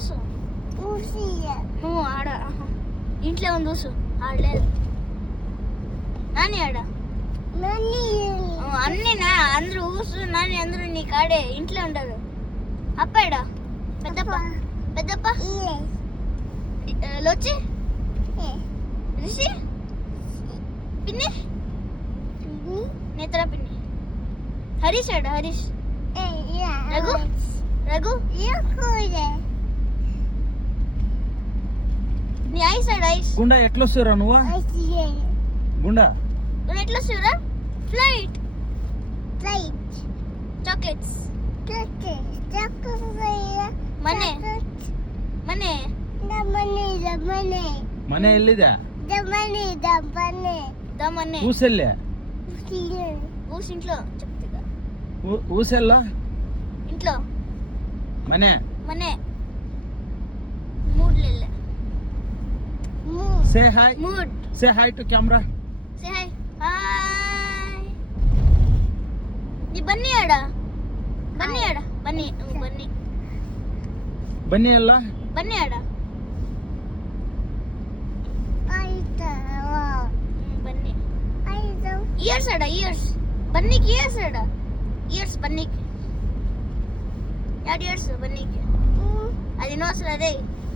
ఊసు ఆడ ఇంట్లో ఉంది ఊసు ఆడలేదు నాని ఆడ అన్నీ అందరూ ఊసు నాని అందరూ నీ కాడే ఇంట్లో ఉండరు అప్పాడా పెద్దప్ప పెద్దప్ప లోచి రిషి పిన్ని నేత్ర పిన్ని హరీష్ ఆడ హరీష్ రఘు రఘు నీ ఐస్ ఆడ ఐస్ గుండా ఎట్లా వస్తారా నువ్వు గుండా ఎట్లా వస్తారా ఫ్లైట్ చాక్లెట్స్ ಮನೆ ಮನೆ ಮನೆ ಎಲ್ಲಿದೆ ದಮನೆ ಊಸೆಲ್ಲೇ ఊసి ఇంట్లో చెప్తా ఊసెಲ್ಲ ఇంట్లో ಮನೆ ಮನೆ ಮೂಡ್ಲೆಲ್ಲ say hi mood say hi to camera say hi hi ನೀ ಬನ್ನಿ ಆಡ ಬನ್ನಿ ಆಡ ಬನ್ನಿ ಬನ್ನಿ ಬನ್ನಿ ಅಲ್ಲ ಬನ್ನಿ ಆಡ ಬನ್ನಿ ಇಯರ್ಸ್ ಆಡ ಇಯರ್ಸ್ ಬನ್ನಿಕ್ ಇಯರ್ಸ್ ಆಡ ಇಯರ್ಸ್ ಬನ್ನಿಕ್ 2 ಇಯರ್ಸ್ ಬನ್ನಿಕ್ అది నోసరా రే